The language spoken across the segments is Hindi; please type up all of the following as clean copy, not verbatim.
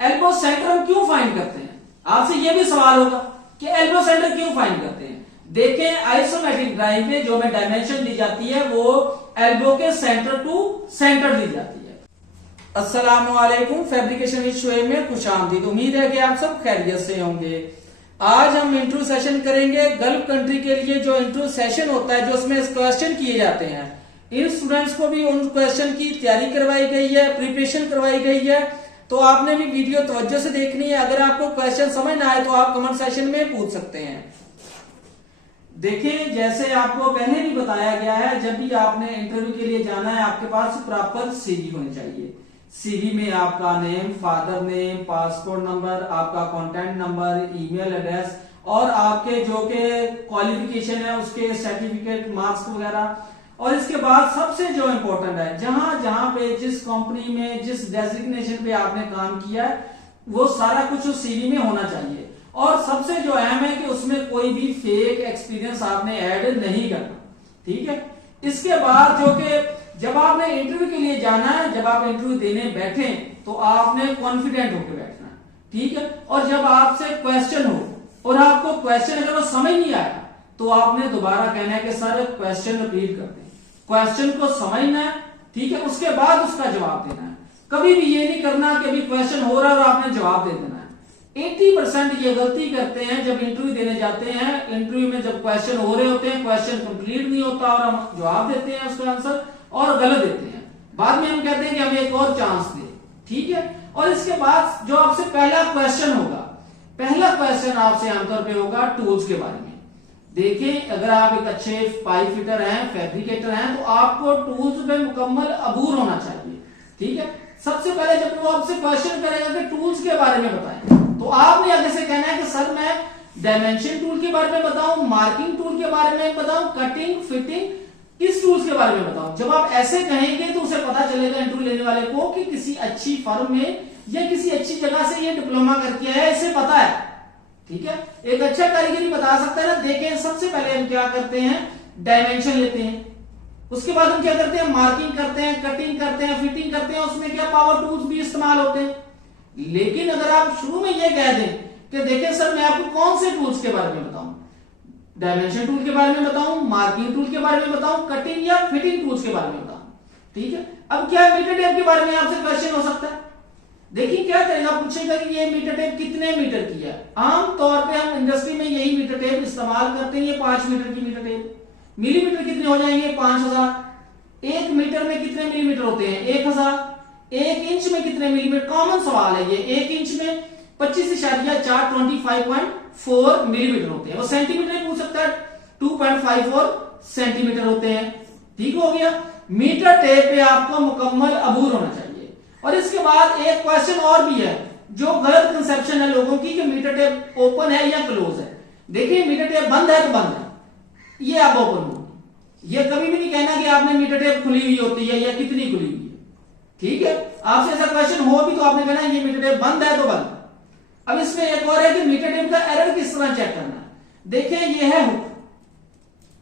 एल्बो सेंटर हम क्यों फाइंड करते हैं? आपसे यह भी सवाल होगा कि एल्बो सेंटर क्यों फाइंड करते हैं। देखें आइसोमेट्रिक ड्राइंग में जो हमें डायमेंशन दी जाती है वो एल्बो के सेंटर टू सेंटर दी जाती है। अस्सलामुअलैकुम, फैब्रिकेशन विद शुएब में खुशामदीद। उम्मीद है कि आप सब खैरियत से होंगे। आज हम इंटरव्यू सेशन करेंगे गल्फ कंट्री के लिए। जो इंटरव्यू सेशन होता है, जो उसमें क्वेश्चन किए जाते हैं, इन स्टूडेंट्स को भी उन क्वेश्चन की तैयारी करवाई गई है, प्रिपरेशन करवाई गई है। तो आपने भी वीडियो तवज्जो से देखनी है। अगर आपको क्वेश्चन समझ ना आए तो आप कमेंट सेशन में पूछ सकते हैं। देखिए, जैसे आपको पहले भी बताया गया है, जब भी आपने इंटरव्यू के लिए जाना है आपके पास प्रॉपर सीवी होनी चाहिए। सीवी में आपका name, father name, passport number, आपका कॉन्टैक्ट नंबर, ईमेल एड्रेस और आपके जो के क्वालिफिकेशन है उसके सर्टिफिकेट, मार्क्स वगैरह। और इसके बाद सबसे जो इम्पोर्टेंट है, जहां जहां पे जिस कंपनी में जिस डेजिग्नेशन पे आपने काम किया है वो सारा कुछ उस सीवी में होना चाहिए। और सबसे जो अहम है कि उसमें कोई भी फेक एक्सपीरियंस आपने ऐड नहीं करना, ठीक है। इसके बाद जो कि जब आपने इंटरव्यू के लिए जाना है, जब आप इंटरव्यू देने बैठे तो आपने कॉन्फिडेंट होकर बैठना है, ठीक है। और जब आपसे क्वेश्चन हो और आपको क्वेश्चन अगर वो समझ नहीं आया तो आपने दोबारा कहना है कि सर क्वेश्चन रिपीट कर दें। क्वेश्चन को समझना है, ठीक है, उसके बाद उसका जवाब देना है। कभी भी ये नहीं करना कि अभी क्वेश्चन हो रहा है और आपने जवाब दे देना है। 80% ये गलती करते हैं जब इंटरव्यू देने जाते हैं। इंटरव्यू में जब क्वेश्चन हो रहे होते हैं, क्वेश्चन कंप्लीट नहीं होता और हम जवाब देते हैं उसका आंसर और गलत देते हैं। बाद में हम कहते हैं कि हमें एक और चांस दे, ठीक है। और इसके बाद जो आपसे पहला क्वेश्चन होगा, पहला क्वेश्चन आपसे आमतौर पर होगा टूल्स के बारे में। देखिए, अगर आप एक अच्छे पाइप फिटर हैं, फैब्रिकेटर हैं, तो आपको टूल्स पे मुकम्मल अबूर होना चाहिए, ठीक है। सबसे पहले जब वो आपसे क्वेश्चन करेगा कि टूल्स के बारे में बताएं, तो आपने आगे से कहना है कि सर मैं डायमेंशन टूल के बारे में बताऊं, मार्किंग टूल के बारे में बताऊं, कटिंग, फिटिंग, किस टूल्स के बारे में बताऊं। जब आप ऐसे कहेंगे तो उसे पता चलेगा इंटरव्यू लेने वाले को कि किसी अच्छी फर्म में या किसी अच्छी जगह से ये डिप्लोमा करके आया है, इसे पता है, ठीक है। एक अच्छा कारीगरी बता सकता है ना। देखें, सबसे पहले हम क्या करते हैं, डायमेंशन लेते हैं, उसके बाद हम क्या करते हैं, मार्किंग करते हैं, कटिंग करते हैं, फिटिंग करते हैं। उसमें क्या पावर टूल्स भी इस्तेमाल होते हैं। लेकिन अगर आप शुरू में ये कह दें कि देखिए सर मैं आपको कौन से टूल्स के बारे में बताऊं, डायमेंशन टूल के बारे में बताऊं, मार्किंग टूल के बारे में बताऊं, कटिंग या फिटिंग टूल्स के बारे में बताऊं, ठीक है। अब क्या मीटर टेप के बारे में आपसे क्वेश्चन हो सकता है। देखिए क्या करेगा, पूछेगा कि ये मीटर टेप कितने मीटर की है। आमतौर पे हम इंडस्ट्री में यही मीटर टेप इस्तेमाल करते हैं। ये 5 मीटर की मीटर टेप। मिलीमीटर कितने हो जाएंगे, 5000। 1 मीटर में कितने मिलीमीटर होते हैं, 1000। 1 इंच में कितने मिलीमीटर, कॉमन सवाल है ये। 1 इंच में 25.4 25.4 मिलीमीटर होते हैं। वो सेंटीमीटर नहीं पूछ सकता, 2.54 सेंटीमीटर होते हैं, ठीक हो गया। मीटर टेप पे आपको मुकम्मल अबूर होना चाहिए। और इसके बाद एक क्वेश्चन और भी है जो गलत कंसेप्शन है लोगों की कि मीटर टेप ओपन है या क्लोज है। देखिए, मीटर टेप बंद है तो बंद है, ये आप ओपन होगी। ये कभी भी नहीं कहना कि आपने मीटर टेप खुली हुई होती है या कितनी खुली हुई है, ठीक है। आपसे ऐसा क्वेश्चन हो भी तो आपने कहना ये मीटर टेप बंद है तो बंद। अब इसमें एक और है कि मीटर टेप का एरर किस तरह चेक करना है। देखिए, ये है हुक,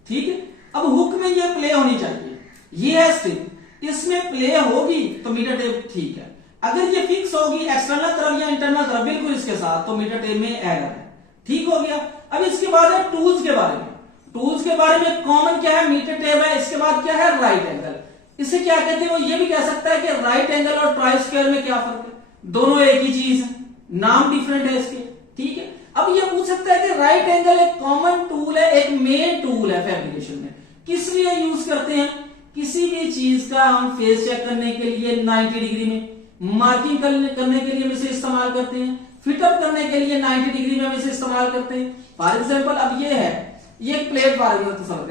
ठीक है। अब हुक में ये प्ले होनी चाहिए, ये है स्ट्रिप, इसमें प्ले होगी तो मीटर टेप ठीक है। अगर ये फिक्स होगी एक्सटर्नल तरफ या इंटरनल तरफ बिल्कुल इसके साथ, तो मीटर टेप में एरर है, ठीक हो गया। अब इसके बाद है टूल्स के बारे में। टूल्स के बारे में कॉमन क्या है, मीटर टेप है। इसके बाद क्या है, राइट एंगल। इसे क्या कहते हैं, वो ये भी कह सकता है कि राइट एंगल और ट्राई स्क्वायर में क्या फर्क है, दोनों एक ही चीज है, नाम डिफरेंट है इसके, ठीक है। अब ये पूछ सकता है कि राइट एंगल एक कॉमन टूल है, एक मेन टूल है फैब्रिकेशन में, किस लिए यूज करते हैं। किसी भी चीज का हम फेस चेक करने के लिए 90 डिग्री में, मार्किंग करने के लिए हम इसे इस्तेमाल करते हैं, फिटअप करने के लिए 90 डिग्री में हम इसे इस्तेमाल करते हैं। फॉर एग्जाम्पल, अब ये है, ये एक प्लेट बार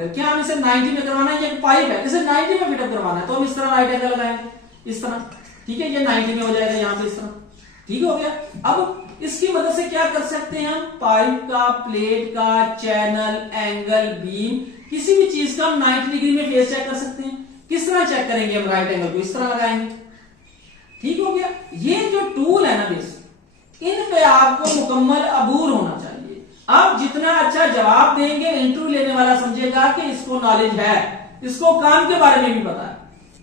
क्या हम इसे 90 में करवाना है, ये एक पाइप है, इसे 90 में फिटअप करवाना है, तो हम इस तरह राइट एंगल लगाएंगे, इस तरह, ठीक है। ये 90 में हो जाएगा यहाँ पे, इस तरह, ठीक हो गया। अब इसकी मदद से क्या कर सकते हैं हम, पाइप का, प्लेट का, चैनल, एंगल, बीम, किसी भी चीज का हम 90 डिग्री में फेस चेक कर सकते हैं। किस तरह चेक करेंगे हम, राइट एंगल को इस तरह लगाएंगे, ठीक हो गया। ये जो टूल है ना बेसिक, इन पे आपको मुकम्मल अबूर होना चाहिए। आप जितना अच्छा जवाब देंगे इंटरव्यू लेने वाला समझेगा कि इसको नॉलेज है, इसको काम के बारे में भी पता है,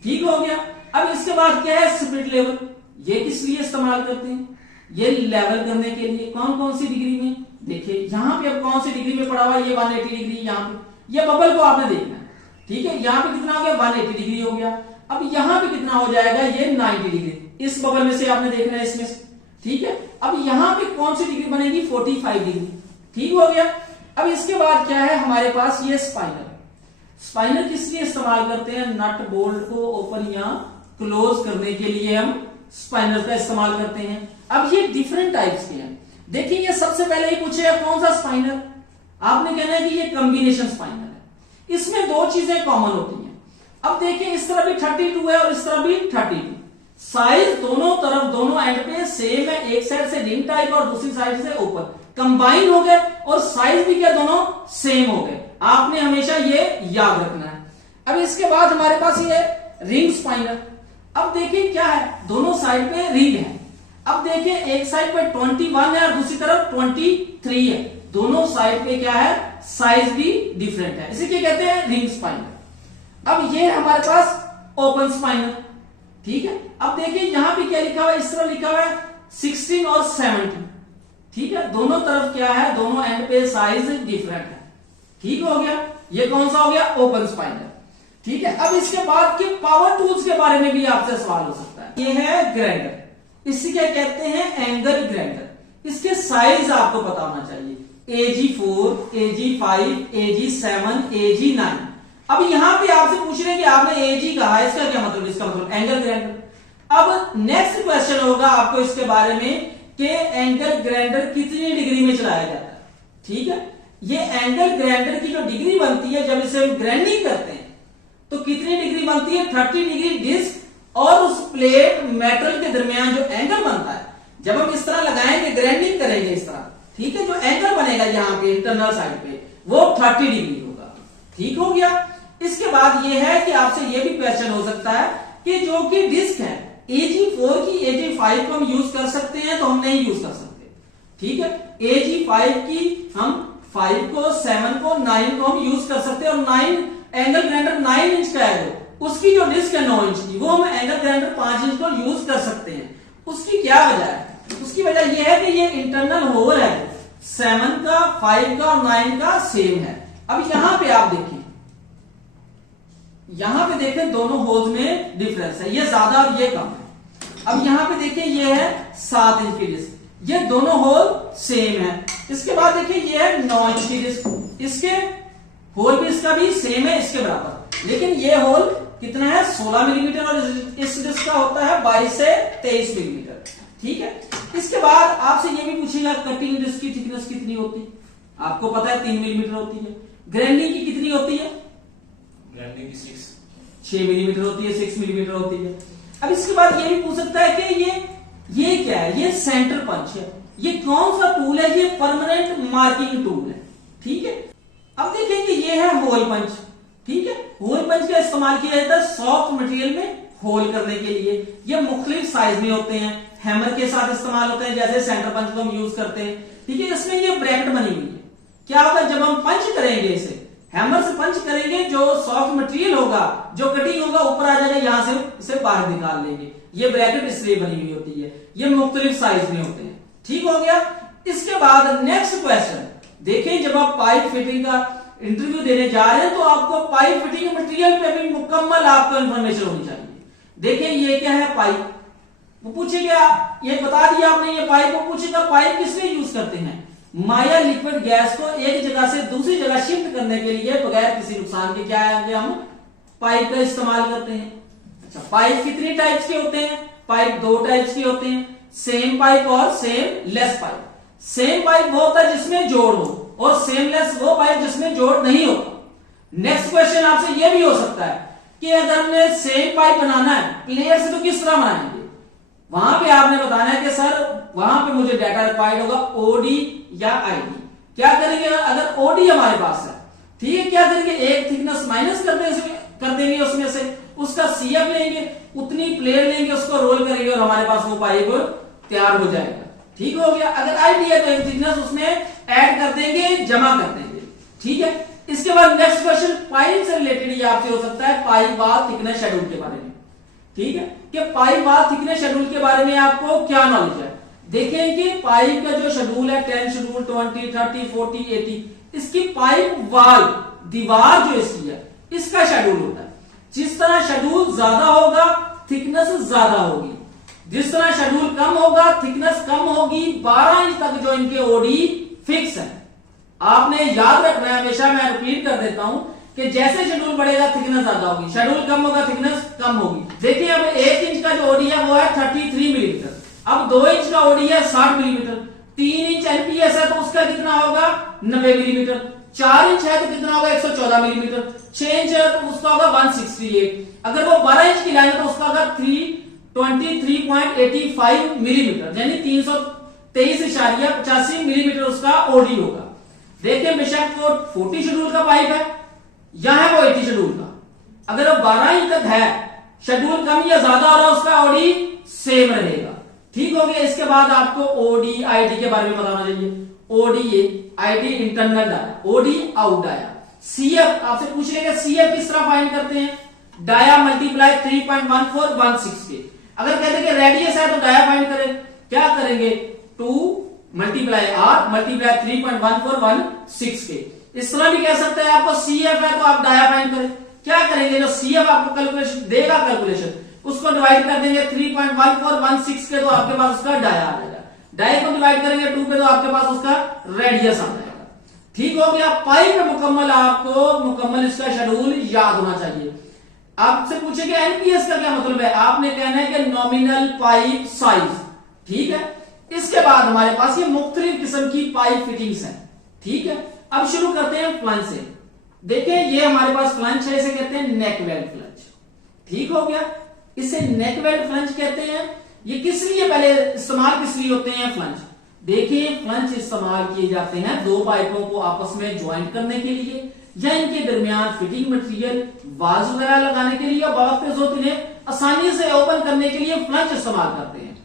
ठीक हो गया। अब इसके बाद क्या है, स्पिरिट लेवल। ये किस लिए इस्तेमाल करते हैं, ये लेवल करने के लिए कौन कौन सी डिग्री में, देखिए यहाँ पे अब कौन सी डिग्री में पड़ा हुआ है, ये 180 डिग्री, यहाँ पे ये बबल को आपने देखना है, ठीक है। यहाँ पे कितना हो गया 180 डिग्री हो गया। अब यहाँ पे कितना हो जाएगा, ये 90 डिग्री, इस बबल में से आपने देखना है इसमें, ठीक है। अब यहाँ पे कौन सी डिग्री बनेगी 45 डिग्री, ठीक हो गया। अब इसके बाद क्या है हमारे पास, ये स्पाइनर। स्पाइनर किस लिए इस्तेमाल करते हैं, नट बोल्ट को ओपन या क्लोज करने के लिए हम स्पाइनर का इस्तेमाल करते हैं। अब ये डिफरेंट टाइप्स के हैं, देखिए ये सबसे पहले ही पूछे कौन सा स्पाइनर, आपने कहना है कि ये कॉम्बिनेशन स्पाइनर है। इसमें दो चीजें कॉमन होती हैं। अब देखिए इस तरफ भी 32 है और इस तरफ भी 32, साइज दोनों तरफ दोनों एंड पे सेम है, एक साइड से रिंग टाइप और दूसरी साइड से ओपन, कंबाइन हो गए और साइज भी क्या दोनों सेम हो गए, आपने हमेशा ये याद रखना है। अब इसके बाद हमारे पास ये रिंग स्पाइनर। अब देखिए क्या है, दोनों साइड पे रिंग है। अब देखिए एक साइड पे 21 है और दूसरी तरफ 23 है, दोनों साइड पे क्या है साइज भी डिफरेंट है, इसे क्या कहते हैं रिंग स्पाइनर। अब ये हमारे पास ओपन स्पाइनर, ठीक है। अब देखिए यहां पे क्या लिखा हुआ है, इस तरह लिखा हुआ है 16 और 17, ठीक है, दोनों तरफ क्या है, दोनों एंड पे साइज डिफरेंट है, ठीक हो गया। ये कौन सा हो गया, ओपन स्पाइनर, ठीक है। अब इसके बाद के पावर टूल्स के बारे में भी आपसे सवाल हो सकता है। ये है ग्राइंडर, इसे क्या कहते हैं, एंगल ग्राइंडर। इसके साइज आपको पता होना चाहिए, AG4, AG5, AG7, AG9। अब यहां पे आपसे पूछ रहे हैं कि आपने AG कहा, इसका क्या मतलब, इसका मतलब एंगल ग्राइंडर। अब नेक्स्ट क्वेश्चन होगा आपको इसके बारे में कि एंगल ग्राइंडर कितनी डिग्री में चलाया जाता है, ठीक है। ये एंगल ग्राइंडर की जो डिग्री बनती है जब इसे हम ग्राइंडिंग करते हैं तो कितनी डिग्री बनती है, 30 डिग्री डिस्क और उस प्लेट मेटल के दरमियान जो एंगल बनता है, जब हम इस तरह लगाएंगे ग्राइंडिंग करेंगे इस तरह, ठीक है, जो एंगल बनेगा यहाँ पे इंटरनल साइड पे वो 30 डिग्री होगा, ठीक हो गया। इसके बाद ये है कि आपसे ये भी क्वेश्चन हो सकता है कि जो कि डिस्क है AG4 की AG5 को हम यूज कर सकते हैं, तो हम नहीं यूज कर सकते, ठीक है। AG5 की हम 5 को 7 को 9 को हम यूज कर सकते हैं, और 9 एंगल ग्राइंडर 9 इंच का है उसकी जो डिस्क है 9 इंच की, वो हम एंगल ग्राइंडर 5 इंच को यूज कर सकते हैं। उसकी क्या वजह है, उसकी वजह यह है कि ये इंटरनल होल है 7 का 5 का और 9 का सेम है। अब यहां पे आप देखें, यहां पे देखें दोनों होल्स में डिफरेंस है, ये ज्यादा और ये कम है। अब यहां पे देखिए ये है 7 इंच की डिस्क, ये दोनों होल सेम है। इसके बाद देखिए ये है 9 इंच की डिस्क, इसके होल भी इसका भी सेम है इसके बराबर, लेकिन ये होल कितना है 16 मिलीमीटर और इस डिस्क का होता है 22 से 23 मिलीमीटर, ठीक है। इसके बाद आपसे ये भी पूछेगा कटिंग डिस्क की थिकनेस कितनी होती है, आपको पता है 3 मिलीमीटर होती है। ग्राइंडिंग की कितनी होती है, ग्राइंडिंग की 6 मिलीमीटर होती है, 6 मिलीमीटर होती है। अब इसके बाद ये भी पूछ सकता है कि ये क्या है, ये सेंटर पंच है, ये कौन सा टूल है, ये परमानेंट मार्किंग टूल है, ठीक है। अब देखेंगे ये है होल पंच, ठीक है। होल पंच का इस्तेमाल किया जाता है सॉफ्ट मटेरियल में होल करने के लिए, ये मुख्तलिफ साइज में होते हैं, हैमर के साथ इस्तेमाल होते हैं, जैसे सेंटर पंच को हम यूज करते हैं, ठीक है। इसमें ये ब्रैकेट बनी हुई है, क्या होगा जब हम पंच करेंगे, इसे हैमर से पंच करेंगे, जो सॉफ्ट मटेरियल होगा जो कटिंग होगा ऊपर आ जाएगा, यहां से इसे बाहर निकाल लेंगे, ये ब्रैकेट इसलिए बनी हुई होती है, ये मुख्तलिफ साइज में होते हैं, ठीक हो गया। इसके बाद नेक्स्ट क्वेश्चन देखें, जब आप पाइप फिटिंग का इंटरव्यू देने जा रहे हैं तो आपको पाइप फिटिंग मटेरियल पे भी मुकम्मल आपको इंफॉर्मेशन होनी चाहिए। देखिए ये क्या है पाइप, वो पूछेगा, ये बता दिया आपने ये पाइप, वो पूछेगा पाइप किस लिए यूज करते हैं, माया लिक्विड गैस को एक जगह से दूसरी जगह शिफ्ट करने के लिए बगैर किसी नुकसान के क्या है हम पाइप का इस्तेमाल करते हैं। अच्छा, पाइप कितनी टाइप्स के होते हैं, पाइप 2 टाइप्स के होते हैं, सेम पाइप और same less pipe. Same pipe वो होता है जिसमें जोड़ हो, और सेम लेस वो पाइप जिसमें जोड़ नहीं होता। नेक्स्ट क्वेश्चन आपसे ये भी हो सकता है कि अगर हमने सेम पाइप बनाना है प्लेयर से तो किस तरह बनाएंगे, वहां पे आपने बताना है कि सर वहां पे मुझे डाटा रिक्वायर्ड होगा ओडी या आईडी। क्या करेंगे, अगर ओडी हमारे पास है, ठीक है, क्या करेंगे एक थिकनेस माइनस कर देंगे उसमें से, उसका सीएफ लेंगे, उतनी प्लेयर लेंगे, उसको रोल करेंगे और हमारे पास वो पाइप तैयार हो जाएगा, ठीक हो गया। अगर आईडी है तो एक थिकनेस उसमें ऐड कर देंगे, जमा कर देंगे, ठीक है। इसके बाद नेक्स्ट क्वेश्चन पाइप से रिलेटेड ये आपसे हो सकता है पाइप वाल थिकनेस शेड्यूल के बारे में, ठीक है, कि पाइप वाल थिकनेस शेड्यूल के बारे में आपको क्या नॉलेज है। देखें कि पाइप का जो शेड्यूल है 10 शेड्यूल 20 30 40 80 इसकी पाइप वाल दीवार जो इसकी है इसका शेड्यूल होता है। जिस तरह शेड्यूल ज्यादा होगा थिकनेस ज्यादा होगी, जिस तरह शेड्यूल कम होगा थिकनेस कम होगी। 12 इंच तक जो इनके ओडी फिक्स है। आपने याद रखना है, हमेशा मैं रिपीट कर देता हूं कि जैसे शेड्यूल बढ़ेगा थिकनेस ज्यादा होगी, शेड्यूल कम होगा थिकनेस कम होगी। देखिए अब 1 इंच का जो ओडी है वो है 33 मिलीमीटर, अब 2 इंच का ओडी है 60 मिलीमीटर, 3 इंच एनपीएस है तो उसका कितना होगा 90 मिलीमीटर, 4 इंच है तो कितना होगा 114 मिलीमीटर, 6 इंच है तो उसका होगा 168, अगर वो 12 इंच की लाइन है तो उसका होगा 323.85 मिलीमीटर, यानी 323.85 मिलीमीटर उसका ओडी होगा। देखिए बेशक वो 40 शेड्यूल का पाइप है या है वो 80 शेड्यूल का, अगर वो 12 इंच तक है शेड्यूल कम या ज्यादा हो रहा है उसका ओडी सेम रहेगा। ठीक हो गया। इसके बाद आपको ओडी आईडी के बारे में बताना चाहिए। OD ID internal dia, OD out dia. CF आपसे पूछ लेगा सीएफ किस तरह फाइंड करते हैं, डाया मल्टीप्लाई 3.1416 के। अगर कहते कि रेडियस है तो डाया फाइंड करें, क्या करेंगे 2 मल्टीप्लाई आर मल्टीप्लाई 3.1416 के। इस तरह भी कह सकते हैं आपको सीएफ है तो आप डाया फाइंड करें, क्या करेंगे जो सीएफ आपको कैलकुलेशन देगा कैलकुलेशन उसको डिवाइड कर देंगे 3.1416 के तो आपके पास उसका डाया आ जाएगा, डाया को डिवाइड करेंगे 2 पे तो आपके पास उसका रेडियस आ जाएगा। ठीक हो गया। पाइप मुकम्मल आपको मुकम्मल इसका शेड्यूल याद होना चाहिए। आपसे पूछेगा एनपीएस का क्या मतलब है, आपने कहना है कि नॉमिनल पाइप साइज। ठीक है। इसके बाद हमारे पास ये मुख्तलिफ किस्म की पाइप फिटिंग्स हैं। ठीक है। अब शुरू करते हैं फ्लंज से। देखिए ये हमारे पास फ्लंज है, इसे कहते हैं नेक वेल्ड फ्लंज। ठीक हो गया। इसे नेक वेल्ड फ्लंज कहते हैं। ये किस लिए पहले इस्तेमाल किस लिए होते हैं फ्लंज, देखिए फ्लंज इस्तेमाल किए जाते हैं 2 पाइपों को आपस में ज्वाइंट करने के लिए या इनके दरमियान फिटिंग मटेरियल वाल्व वगैरह लगाने के लिए, इन्हें आसानी से ओपन करने के लिए फ्लंज इस्तेमाल करते हैं।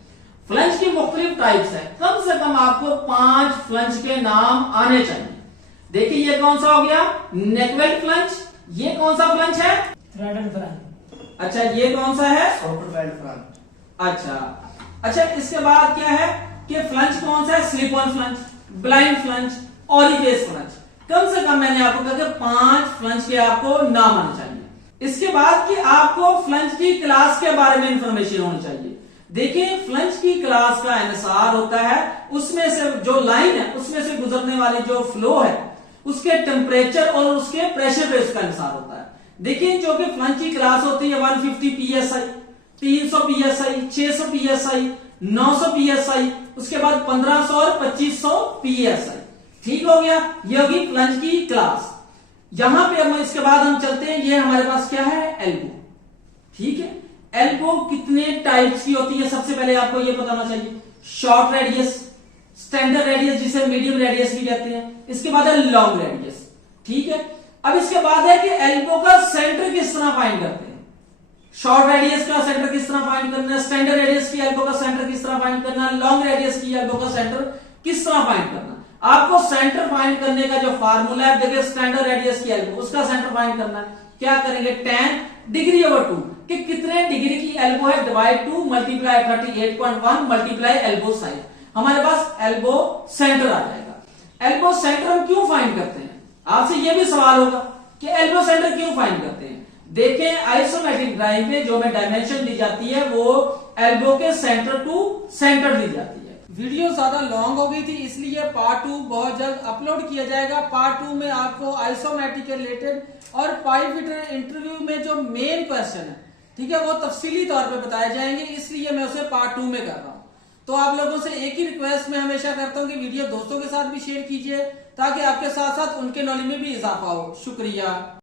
फ्लंज की मुख्तलिफ टाइप्स है, कम से कम आपको 5 फ्लंज के नाम आने चाहिए। देखिए ये कौन सा हो गया नेक वेल्ड फ्लंज, ये कौन सा फ्लंज है थ्रेडेड फ्लंज, अच्छा ये कौन सा है सॉफ्ट वेल्ड फ्लंज। अच्छा इसके बाद क्या है कि फ्लंज कौन सा है, slip on flange, blind flange, orifice flange. कम से कम मैंने आपको कहा कि 5 फ्लंज के आपको नाम आने चाहिए। इसके बाद कि आपको फ्लंज की क्लास के बारे में इंफॉर्मेशन होनी चाहिए। देखिए फ्लंज की क्लास का एनएसआर होता है, उसमें से जो लाइन है उसमें से गुजरने वाली जो फ्लो है उसके टेम्परेचर और उसके प्रेशर पे उसका एनएसआर होता है। देखिए जो कि फ्लंज की क्लास होती है 150 psi, 300 psi, 600 psi, 900 psi, उसके बाद 1500 और 2500 psi। ठीक हो गया। ये होगी फ्लंज की क्लास। यहां पे हम इसके बाद हम चलते हैं, ये हमारे पास क्या है एल्बो। ठीक है। एल्बो कितने टाइप्स की होती है सबसे पहले आपको ये बताना चाहिए। शॉर्ट रेडियस, स्टैंडर्ड रेडियस जिसे मीडियम रेडियस भी कहते हैं, इसके बाद है लॉन्ग रेडियस। ठीक है। अब इसके बाद है कि एल्बो का सेंटर किस तरह फाइंड करते हैं। शॉर्ट रेडियस का सेंटर किस तरह फाइंड करना है, स्टैंडर्ड रेडियस की एल्बो का सेंटर किस तरह फाइंड करना है, लॉन्ग रेडियस की एल्बो का सेंटर किस तरह फाइंड करना। आपको सेंटर फाइंड करने का जो फार्मूला है, देखिए स्टैंडर्ड रेडियस की एल्बो उसका सेंटर फाइंड करना है, क्या करेंगे tan डिग्री/2 कि कितने डिग्री की एल्बो है divide 2 multiply 38.1 multiply elbow size, हमारे पास एल्बो सेंटर आ जाएगा। एल्बो सेंटर हम क्यों फाइंड करते हैं, आपसे यह भी सवाल होगा कि एल्बो सेंटर क्यों फाइंड करते हैं। देखें आइसोमेट्रिक ड्राइंग पे जो हमें डायमेंशन दी जाती है वो एल्बो के सेंटर टू सेंटर दी जाती है। वीडियो ज्यादा लॉन्ग हो गई थी इसलिए पार्ट 2 बहुत जल्द अपलोड किया जाएगा। पार्ट 2 में आपको आइसोमेट्रिक के रिलेटेड और पाइप फिटर इंटरव्यू में जो मेन क्वेश्चन है, ठीक है, वो तफसीली तौर पे बताए जाएंगे, इसलिए मैं उसे पार्ट 2 में कर रहा हूं। तो आप लोगों से एक ही रिक्वेस्ट मैं हमेशा करता हूं कि वीडियो दोस्तों के साथ भी शेयर कीजिए ताकि आपके साथ साथ उनके नॉलेज में भी इजाफा हो। शुक्रिया।